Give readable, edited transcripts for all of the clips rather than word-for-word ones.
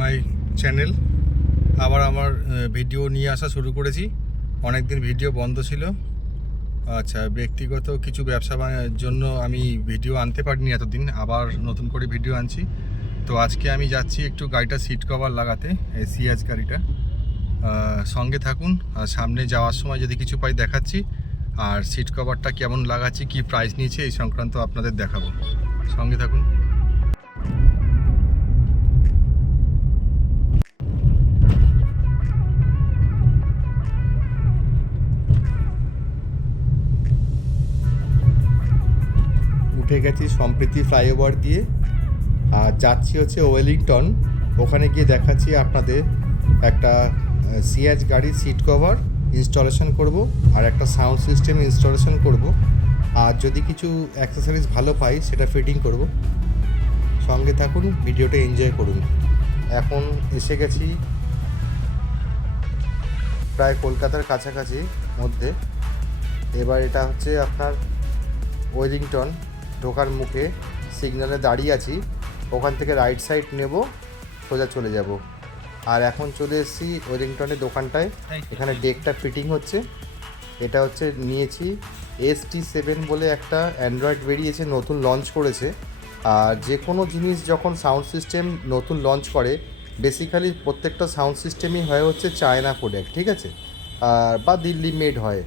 My channel আবার আমার video নিয়ে আসা শুরু করেছি। অনেক দিন ভিডিও বন্ধ ছিল। আচ্ছা, ব্যক্তিগত কিছু ব্যবসা জন্য আমি ভিডিও আনতে পারিনি এতদিন, আবার নতুন করে ভিডিও আনছি। তো আজকে আমি যাচ্ছি একটু গাড়িটা সিট কভার লাগাতে, এই সিএজ গাড়িটা। সঙ্গে থাকুন, আর সামনে যাওয়ার সময় যদি কিছু পাই দেখাচ্ছি, আর সিট কভারটা কেমন লাগাচ্ছি, কি প্রাইস নিয়েছে এই সংক্রান্ত আপনাদের দেখাবো। সঙ্গে থাকুন। উঠে গেছি সম্প্রীতি ফ্লাইওভার দিয়ে, আর যাচ্ছি হচ্ছে ওয়েলিংটন। ওখানে গিয়ে দেখাচ্ছি আপনাদের একটা সিএজ গাড়ির সিট কভার ইনস্টলেশন করব, আর একটা সাউন্ড সিস্টেম ইনস্টলেশন করব, আর যদি কিছু অ্যাক্সেসরিজ ভালো পাই সেটা ফিটিং করব। সঙ্গে থাকুন, ভিডিওটা এনজয় করুন। এখন এসে গেছি প্রায় কলকাতার কাছাকাছি মধ্যে। এবার এটা হচ্ছে আপনার ওয়েলিংটন, ঢোকার মুখে সিগন্যালে দাঁড়িয়ে আছি। ওখান থেকে রাইট সাইড নেব, সোজা চলে যাব। আর এখন চলে এসেছি ওয়েলিংটনের দোকানটায়। এখানে ডেকটা ফিটিং হচ্ছে। এটা হচ্ছে নিয়েছি ST7 বলে একটা অ্যান্ড্রয়েড বেরিয়েছে, নতুন লঞ্চ করেছে। আর যে কোনো জিনিস যখন সাউন্ড সিস্টেম নতুন লঞ্চ করে, বেসিক্যালি প্রত্যেকটা সাউন্ড সিস্টেমই হয় হচ্ছে চায়না প্রোডাক্ট, ঠিক আছে, আর বা দিল্লি মেড হয়।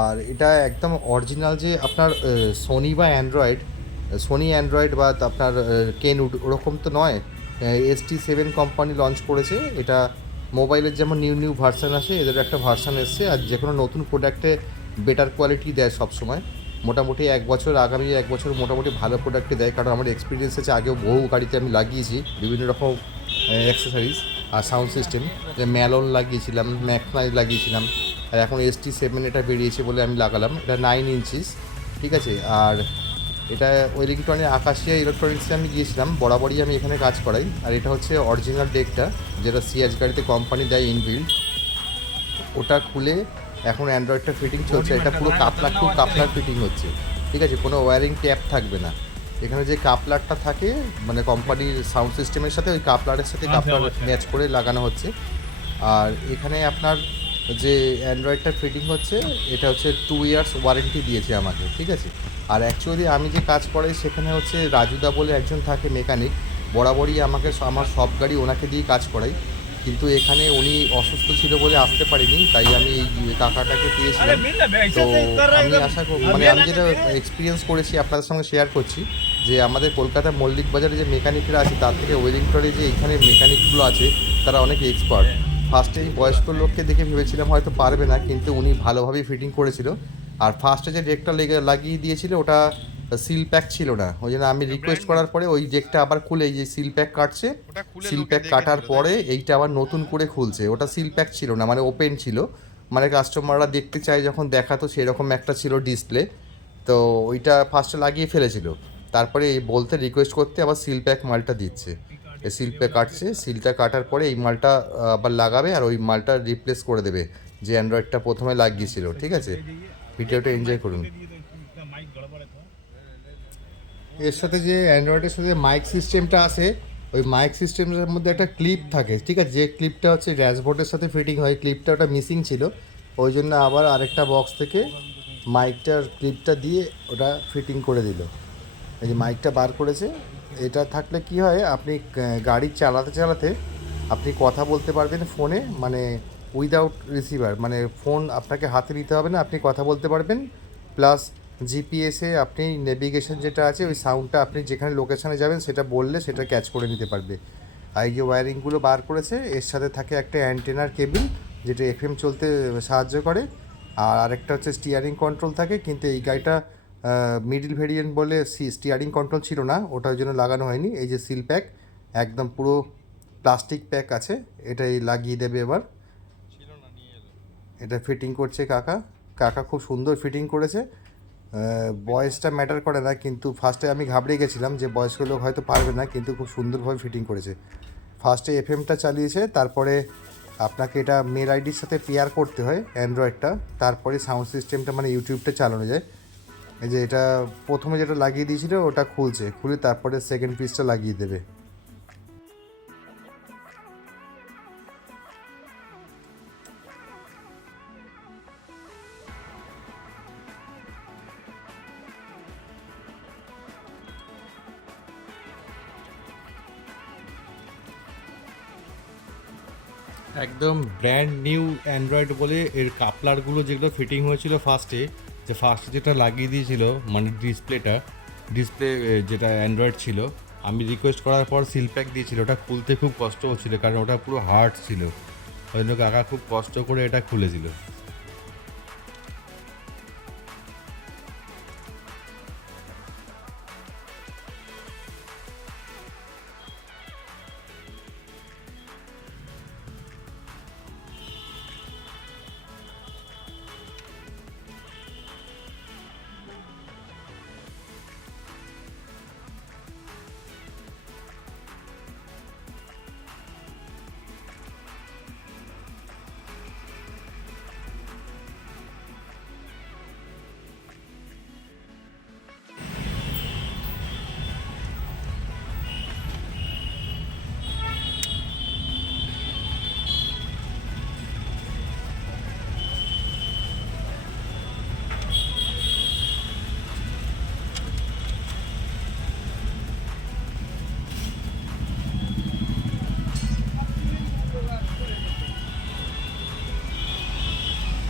আর এটা একদম অরিজিনাল, যে আপনার সোনি বা সোনি অ্যান্ড্রয়েড বা আপনার কেনউড ওরকম তো নয়। ST7 কোম্পানি লঞ্চ করেছে এটা। মোবাইলের যেমন নিউ নিউ ভার্সান আসে, এদের একটা ভার্সান এসছে। আর যে কোনো নতুন প্রোডাক্টে বেটার কোয়ালিটি দেয় সবসময়। মোটামুটি আগামী এক বছর মোটামুটি ভালো প্রোডাক্টই দেয়, কারণ আমার এক্সপিরিয়েন্স আছে, আগেও বহু গাড়িতে আমি লাগিয়েছি বিভিন্ন রকম অ্যাক্সেসরিজ আর সাউন্ড সিস্টেম। ম্যালন লাগিয়েছিলাম, ম্যাকনাই লাগিয়েছিলাম, আর এখন ST7 এটা বেরিয়েছে বলে আমি লাগালাম। এটা 9 ইঞ্চিস, ঠিক আছে। আর এটা ওয়েলিংটনে আকাশিয়া ইলেকট্রনিক্সে আমি গিয়েছিলাম, বরাবরই আমি এখানে কাজ করাই। আর এটা হচ্ছে অরিজিনাল ডেকটা, যেটা সিএজ গাড়িতে কোম্পানি দেয় ইনবিল্ড। ওটা খুলে এখন অ্যান্ড্রয়েডটা ফিটিং চলছে। এটা পুরো কাপলার ফিটিং হচ্ছে, ঠিক আছে, কোনো ওয়্যারিং ট্যাপ থাকবে না। এখানে যে কাপলারটা থাকে মানে কোম্পানির সাউন্ড সিস্টেমের সাথে, ওই কাপলারের সাথে কাপলার ম্যাচ করে লাগানো হচ্ছে। আর এখানে আপনার যে অ্যান্ড্রয়েডটা ফিটিং হচ্ছে, এটা হচ্ছে 2 ইয়ার্স ওয়ারেন্টি দিয়েছে আমাকে, ঠিক আছে। আর অ্যাকচুয়ালি আমি যে কাজ করাই সেখানে হচ্ছে রাজুদা বলে একজন থাকে মেকানিক, বরাবরই আমার সব গাড়ি ওনাকে দিয়ে কাজ করাই। কিন্তু এখানে উনি অসুস্থ ছিল বলে আসতে পারিনি, তাই আমি এই কাকাটাকে পেয়েছিলাম। তো আমি আশা করি, মানে আমি যেটা এক্সপিরিয়েন্স করেছি আপনাদের সঙ্গে শেয়ার করছি, যে আমাদের কলকাতা মল্লিক বাজারে যে মেকানিকরা আছে, তার থেকে ওয়েলিংটনে যে এখানে মেকানিকগুলো আছে, তারা অনেক এক্সপার্ট। ফার্স্টে এই বয়স্ক লোককে দেখে ভেবেছিলাম হয়তো পারবে না, কিন্তু উনি ভালোভাবেই ফিটিং করেছিল। আর ফার্স্টে যে ডেকটা লাগিয়ে দিয়েছিল, ওটা সিল প্যাক ছিল না, ওই জন্য আমি রিকোয়েস্ট করার পরে ওই ডেকটা আবার খুলে, এই যে সিল প্যাক কাটছে, সিল প্যাক কাটার পরে এইটা আবার নতুন করে খুলছে। ওটা সিল প্যাক ছিল না, মানে ওপেন ছিল, মানে কাস্টমাররা দেখতে চায় যখন দেখাতো সেরকম একটা ছিল ডিসপ্লে। তো ওইটা ফার্স্টে লাগিয়ে ফেলেছিল, তারপরে এই বলতে রিকোয়েস্ট করতে আবার সিল প্যাক মালটা দিচ্ছে। এই সিল প্যাক কাটছে, সিলটা কাটার পরে এই মালটা আবার লাগাবে, আর ওই মালটা রিপ্লেস করে দেবে যে অ্যান্ড্রয়েডটা প্রথমে লাগিয়েছিল, ঠিক আছে। ভিডিওটা এনজয় করুন। এর সাথে যে অ্যান্ড্রয়েডের সাথে মাইক সিস্টেমটা আছে, ওই মাইক সিস্টেমের মধ্যে একটা ক্লিপ থাকে, ঠিক আছে, যে ক্লিপটা হচ্ছে ড্যাশবোর্ডের সাথে ফিটিং হয়। ক্লিপটা ওটা মিসিং ছিল, ওই জন্য আবার আরেকটা বক্স থেকে মাইকটার ক্লিপটা দিয়ে ওটা ফিটিং করে দিল। এই যে মাইকটা বার করেছে, এটা থাকলে কি হয়, আপনি গাড়ি চালাতে চালাতে আপনি কথা বলতে পারবেন ফোনে, মানে উইদাউট রিসিভার, মানে ফোন আপনাকে হাতে নিতে হবে না, আপনি কথা বলতে পারবেন। প্লাস জিপিএসে আপনি নেভিগেশন যেটা আছে, ওই সাউন্ডটা আপনি যেখানে লোকেশানে যাবেন সেটা বললে সেটা ক্যাচ করে নিতে পারবে। আর এই যে ওয়্যারিংগুলো বার করেছে, এর সাথে থাকে একটা অ্যান্টেনার কেবিল, যেটা FM চলতে সাহায্য করে। আর আরেকটা হচ্ছে স্টিয়ারিং কন্ট্রোল থাকে, কিন্তু এই গাড়িটা মিডিল ভেরিয়েন্ট বলে স্টিয়ারিং কন্ট্রোল ছিল না, ওটার জন্য লাগানো হয়নি। এই যে সিল প্যাক, একদম পুরো প্লাস্টিক প্যাক আছে, এটাই লাগিয়ে দেবে এবার। এটা ফিটিং করছে কাকা খুব সুন্দর ফিটিং করেছে। বয়সটা ম্যাটার করে না, কিন্তু ফার্স্টে আমি ঘাবড়ে গেছিলাম যে বয়স্ক লোক হয়তো পারবে না, কিন্তু খুব সুন্দরভাবে ফিটিং করেছে। ফার্স্টে FMটা চালিয়েছে, তারপরে আপনাকে এটা মেল আইডির সাথে পেয়ার করতে হয় অ্যান্ড্রয়েডটা, তারপরে সাউন্ড সিস্টেমটা মানে ইউটিউবটা চালানো যায়। এই যে এটা প্রথমে যেটা লাগিয়ে দিয়েছিল ওটা খুলে তারপরে সেকেন্ড পিসটা লাগিয়ে দেবে। একদম ব্র্যান্ড নিউ অ্যান্ড্রয়েড বলে এর কাপলারগুলো যেগুলো ফিটিং হয়েছিল ফার্স্টে যেটা লাগিয়ে দিয়েছিল মানে ডিসপ্লে যেটা অ্যান্ড্রয়েড ছিল, আমি রিকোয়েস্ট করার পর সিল প্যাক দিয়েছিল, ওটা খুলতে খুব কষ্ট হচ্ছিলো কারণ ওটা পুরো হার্ড ছিল। ওই জন্য কাকা খুব কষ্ট করে এটা খুলেছিল।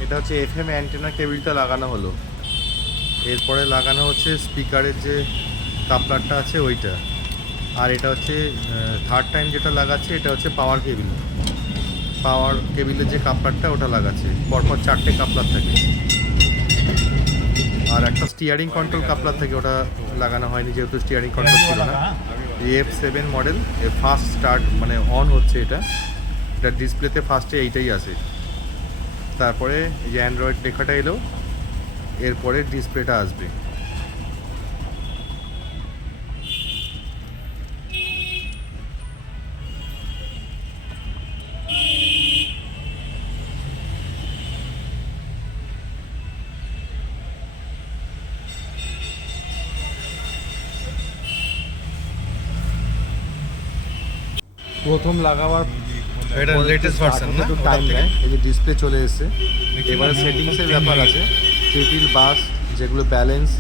এটা হচ্ছে এফএম অ্যান্টেনা কেবিলটা লাগানো হলো, এরপরে লাগানো হচ্ছে স্পিকারের যে কাপলারটা আছে ওইটা, আর এটা হচ্ছে থার্ড টাইম যেটা লাগাচ্ছে এটা হচ্ছে পাওয়ার কেবিলের যে কাপলারটা ওটা লাগাচ্ছে। পরপর 4টে কাপলার থাকে, আর একটা স্টিয়ারিং কন্ট্রোল কাপলার থাকে, ওটা লাগানো হয়নি যেহেতু স্টিয়ারিং কন্ট্রোল ছিল না। F7 মডেল ফার্স্ট স্টার্ট মানে অন হচ্ছে এটা ডিসপ্লেতে ফার্স্টে এইটাই আসে, তারপরে এই যে অ্যান্ড্রয়েড লেখাটা এলো, এরপরে ডিসপ্লেটা আসবে। প্রথম লাগাবার এটা লেটেস্ট ভার্সন না, একটু টাইম নেয়। এই যে ডিসপ্লে চলে এসেছে, এবারে সেটিংসের ব্যাপার আছে। ট্রিপল বাস যেগুলো ব্যালেন্স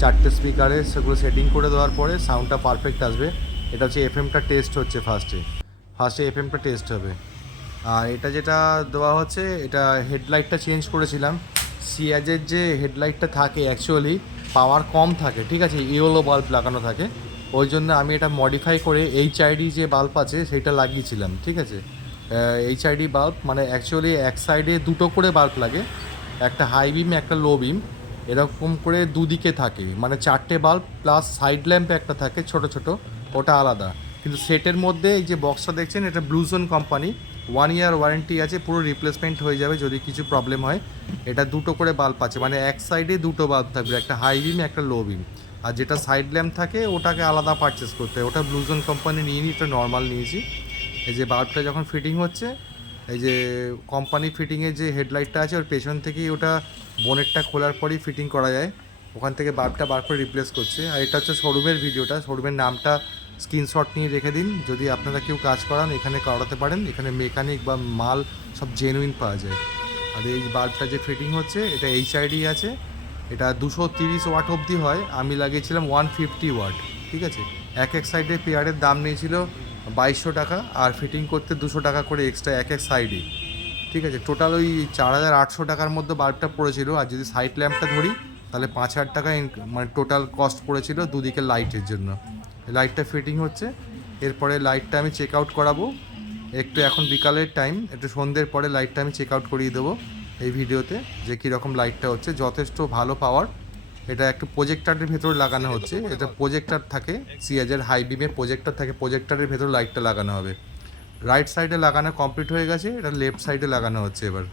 4টে স্পিকারে সেগুলো সেটিং করে দেওয়ার পরে সাউন্ডটা পারফেক্ট আসবে। এটা হচ্ছে এফএমটা টেস্ট হচ্ছে ফার্স্টে এফএমটা টেস্ট হবে। আর এটা যেটা দেওয়া হচ্ছে এটা হেডলাইটটা চেঞ্জ করেছিলাম। সিয়াজের যে হেডলাইটটা থাকে অ্যাকচুয়ালি পাওয়ার কম থাকে, ঠিক আছে, ইয়েলো বাল্ব লাগানো থাকে, ওই জন্য আমি এটা মডিফাই করে HID যে বাল্ব আছে সেটা লাগিয়েছিলাম, ঠিক আছে। HID বাল্ব মানে অ্যাকচুয়ালি এক সাইডে দুটো করে বাল্ব লাগে, একটা হাই বিম একটা লো বিম, এরকম করে দুদিকে থাকে, মানে 4টে বাল্ব প্লাস সাইড ল্যাম্প একটা থাকে ছোট ছোট, ওটা আলাদা। কিন্তু সেটের মধ্যে এই যে বক্সটা দেখছেন এটা ব্লুজোন কোম্পানি, 1 ইয়ার ওয়ারেন্টি আছে, পুরো রিপ্লেসমেন্ট হয়ে যাবে যদি কিছু প্রবলেম হয়। এটা দুটো করে বাল্ব আছে, মানে এক সাইডে দুটো বাল্ব থাকবে, একটা হাই বিম একটা লো বিম। আর যেটা সাইড ল্যাম্প থাকে ওটাকে আলাদা পারচেস করতে হয়, ওটা ব্লুজোন কোম্পানি নিয়ে এটা নর্মাল নিয়েছি। এই যে বাল্বটা যখন ফিটিং হচ্ছে, এই যে কোম্পানি ফিটিংয়ের যে হেডলাইটটা আছে ওর পেছন থেকেই ওটা বোনেটটা খোলার পরেই ফিটিং করা যায়, ওখান থেকে বাল্বটা বার করে রিপ্লেস করছে। আর এটা হচ্ছে শোরুমের ভিডিওটা, শোরুমের নামটা স্ক্রিনশট নিয়ে রেখে দিন, যদি আপনারা কেউ কাজ করান এখানে করাতে পারেন, এখানে মেকানিক বা মাল সব জেনুইন পাওয়া যায়। আর এই বাল্বটা যে ফিটিং হচ্ছে এটা HID আছে, এটা 230 ওয়াট অবধি হয়, আমি লাগিয়েছিলাম 150 ওয়াট, ঠিক আছে। এক সাইডে পেয়ারের দাম নিয়েছিল 2200 টাকা, আর ফিটিং করতে 200 টাকা করে এক্সট্রা এক সাইডে, ঠিক আছে। টোটাল ওই 4800 টাকার মধ্যে বাল্বটা পড়েছিল। আর যদি সাইড ল্যাম্পটা ধরি তাহলে 5000 টাকা মানে টোটাল কস্ট পড়েছিল দুদিকে লাইটের জন্য। লাইটটা ফিটিং হচ্ছে, এরপরে লাইটটা আমি চেক আউট করাবো একটু, এখন বিকালের টাইম, একটু সন্ধ্যের পরে লাইটটা আমি চেক আউট করিয়ে দেবো এই ভিডিওতে যে কীরকম লাইটটা হচ্ছে। যথেষ্ট ভালো পাওয়ার। এটা একটু প্রজেক্টারের ভেতর লাগানো হচ্ছে, এটা প্রজেক্টার থাকে সিয়াজের হাই বিমে প্রজেক্টার থাকে, প্রজেক্টারের ভেতর লাইটটা লাগানো হবে। রাইট সাইডে লাগানো কমপ্লিট হয়ে গেছে, এটা লেফট সাইডে লাগানো হচ্ছে এবার।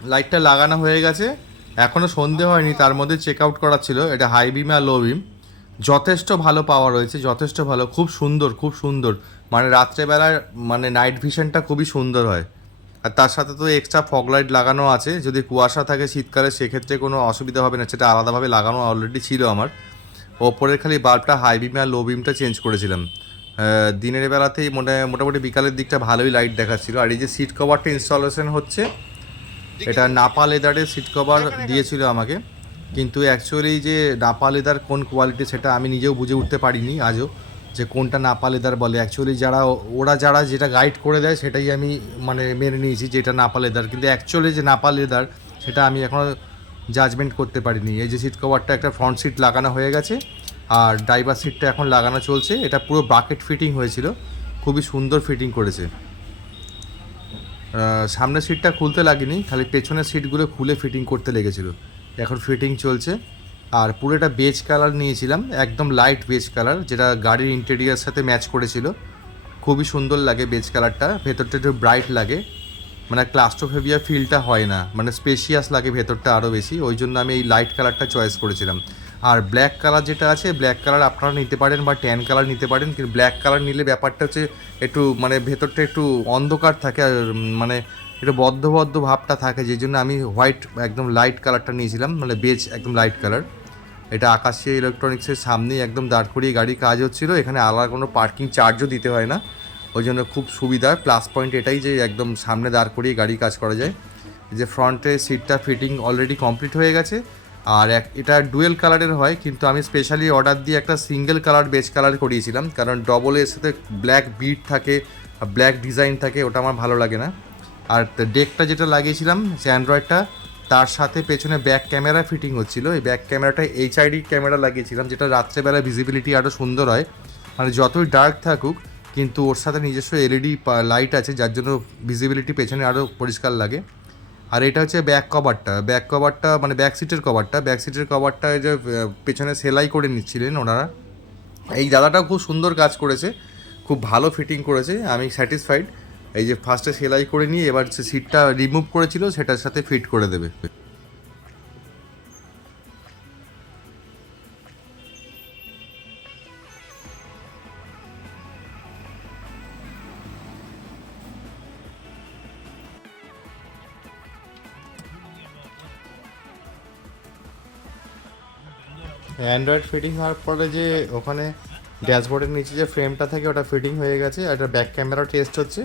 লাইটটা লাগানো হয়ে গেছে, এখনও সন্ধে হয়নি, তার মধ্যে চেক আউট করার ছিল। এটা হাই বিম আর লো বিম, যথেষ্ট ভালো পাওয়ার রয়েছে, যথেষ্ট ভালো, খুব সুন্দর খুব সুন্দর, মানে রাত্রেবেলার মানে নাইট ভিশনটা খুবই সুন্দর হয়। আর তার সাথে তো এক্সট্রা ফগ লাইট লাগানো আছে, যদি কুয়াশা থাকে শীতকালে সেক্ষেত্রে কোনো অসুবিধা হবে না, সেটা আলাদাভাবে লাগানো অলরেডি ছিল আমার। ওপরের খালি বাল্বটা হাই বিম আর লো বিমটা চেঞ্জ করেছিলাম। দিনের বেলাতেই মোটামুটি বিকালের দিকটা ভালোই লাইট দেখাচ্ছিল। আর এই যে সিট কভারটা ইনস্টলেশন হচ্ছে, এটা নাপা লেদারের সিট কভার দিয়েছিল আমাকে, কিন্তু অ্যাকচুয়ালি যে নাপা লেদার কোন কোয়ালিটি সেটা আমি নিজেও বুঝে উঠতে পারিনি আজও, যে কোনটা নাপা লেদার বলে। অ্যাকচুয়ালি যারা যেটা গাইড করে দেয় সেটাই আমি মানে মেনে নিয়েছি যে এটা নাপা লেদার, কিন্তু অ্যাকচুয়ালি যে নাপা লেদার সেটা আমি এখনও জাজমেন্ট করতে পারিনি। এই যে সিট কভারটা একটা ফ্রন্ট সিট লাগানো হয়ে গেছে, আর ড্রাইভার সিটটা এখন লাগানো চলছে। এটা পুরো বাকেট ফিটিং হয়েছিল, খুবই সুন্দর ফিটিং করেছে। সামনের সিটটা খুলতে লাগেনি, খালি পেছনের সিটগুলো খুলে ফিটিং করতে লেগেছিল। এখন ফিটিং চলছে। আর পুরো এটা বেজ কালার নিয়েছিলাম, একদম লাইট বেজ কালার, যেটা গাড়ির ইন্টেরিয়ার সাথে ম্যাচ করেছিল। খুবই সুন্দর লাগে বেজ কালারটা, ভেতরটা একটু ব্রাইট লাগে, মানে ক্লাস্ট্রোফোবিয়া ফিলটা হয় না, মানে স্পেশিয়াস লাগে ভেতরটা আরও বেশি। ওই জন্য আমি এই লাইট কালারটা চয়েস করেছিলাম। আর ব্ল্যাক কালার যেটা আছে, ব্ল্যাক কালার আপনারা নিতে পারেন বা ট্যান কালার নিতে পারেন, কিন্তু ব্ল্যাক কালার নিলে ব্যাপারটা হচ্ছে একটু মানে ভেতরটা একটু অন্ধকার থাকে, আর মানে একটু বদ্ধ ভাবটা থাকে, যেই জন্য আমি হোয়াইট একদম লাইট কালারটা নিয়েছিলাম, মানে বেজ একদম লাইট কালার। এটা আকাশে ইলেকট্রনিক্সের সামনেই একদম দাঁড় করিয়ে গাড়ি কাজ হচ্ছিলো, এখানে আলাদা কোনো পার্কিং চার্জও দিতে হয় না, ওই জন্য খুব সুবিধা। প্লাস পয়েন্ট এটাই যে একদম সামনে দাঁড় করিয়ে গাড়ি কাজ করা যায়। যে ফ্রন্টে সিটটা ফিটিং অলরেডি কমপ্লিট হয়ে গেছে। আর এটা ডুয়েল কালারের হয়, কিন্তু আমি স্পেশালি অর্ডার দিয়ে একটা সিঙ্গেল কালার বেজ কালার করিয়েছিলাম, কারণ ডবলের সাথে ব্ল্যাক বিট থাকে, ব্ল্যাক ডিজাইন থাকে, ওটা আমার ভালো লাগে না। আর ডেকটা যেটা লাগিয়েছিলাম যে অ্যান্ড্রয়েডটা, তার সাথে পেছনে ব্যাক ক্যামেরা ফিটিং হচ্ছিল। এই ব্যাক ক্যামেরাটা HID ক্যামেরা লাগিয়েছিলাম, যেটা রাত্রেবেলা ভিজিবিলিটি আরও সুন্দর হয়, মানে যতই ডার্ক থাকুক কিন্তু ওর সাথে নিজস্ব LED লাইট আছে, যার জন্য ভিজিবিলিটি পেছনে আরও পরিষ্কার লাগে। আর এটা হচ্ছে ব্যাক কভারটা মানে ব্যাক সিটের কভারটা এই যে পেছনে সেলাই করে নিচ্ছিলেন ওনারা, এই দাদাটাও খুব সুন্দর কাজ করেছে, খুব ভালো ফিটিং করেছে, আমি স্যাটিসফাইড। এই যে ফার্স্টে সেলাই করে নিয়ে এবার সে সিটটা রিমুভ করেছিল, সেটার সাথে ফিট করে দেবে। অ্যান্ড্রয়েড ফিটিং হওয়ার পরে যে ওখানে ড্যাশবোর্ডের নিচে যে ফ্রেমটা থাকে ওটা ফিটিং হয়ে গেছে। আর এটা ব্যাক ক্যামেরা টেস্ট হচ্ছে।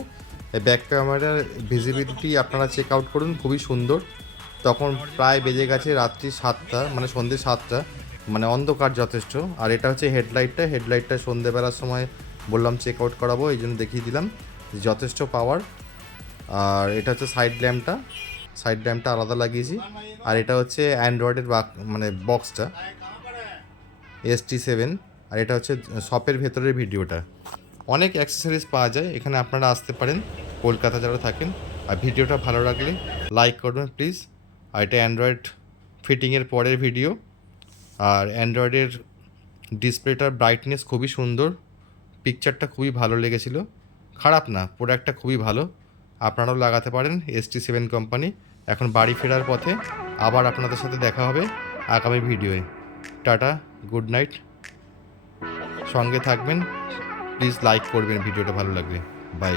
এই ব্যাক ক্যামেরার ভিজিবিলিটি আপনারা চেক আউট করুন, খুবই সুন্দর। তখন প্রায় বেজে গেছে রাত্রি 7টা, মানে সন্ধ্যে 7টা, মানে অন্ধকার যথেষ্ট। আর এটা হচ্ছে হেডলাইটটা সন্ধ্যেবেলার সময় বললাম চেক আউট করাবো, এই জন্য দেখিয়ে দিলাম, যথেষ্ট পাওয়ার। আর এটা হচ্ছে সাইড ল্যাম্পটা আলাদা লাগিয়েছি। আর এটা হচ্ছে অ্যান্ড্রয়েডের মানে বক্সটা ST7। আর এটা হচ্ছে শপের ভেতরের ভিডিওটা। অনেক অ্যাক্সেসরিজ পাওয়া যায় এখানে, আপনারা আসতে পারেন কলকাতা যারা থাকেন। আর ভিডিওটা ভালো লাগলে লাইক করবেন প্লিজ। আর এটা অ্যান্ড্রয়েড ফিটিংয়ের পরের ভিডিও। আর অ্যান্ড্রয়েডের ডিসপ্লেটার ব্রাইটনেস খুবই সুন্দর, পিকচারটা খুবই ভালো লেগেছিলো, খারাপ না, প্রোডাক্টটা খুবই ভালো, আপনারাও লাগাতে পারেন। ST7 company. এখন বাড়ি ফেরার পথে আবার আপনাদের সাথে দেখা হবে আগামী ভিডিওয়ে। টাটা, গুড নাইট, সঙ্গে থাকবেন, প্লিজ লাইক করবেন ভিডিওটা ভালো লাগলে, বাই।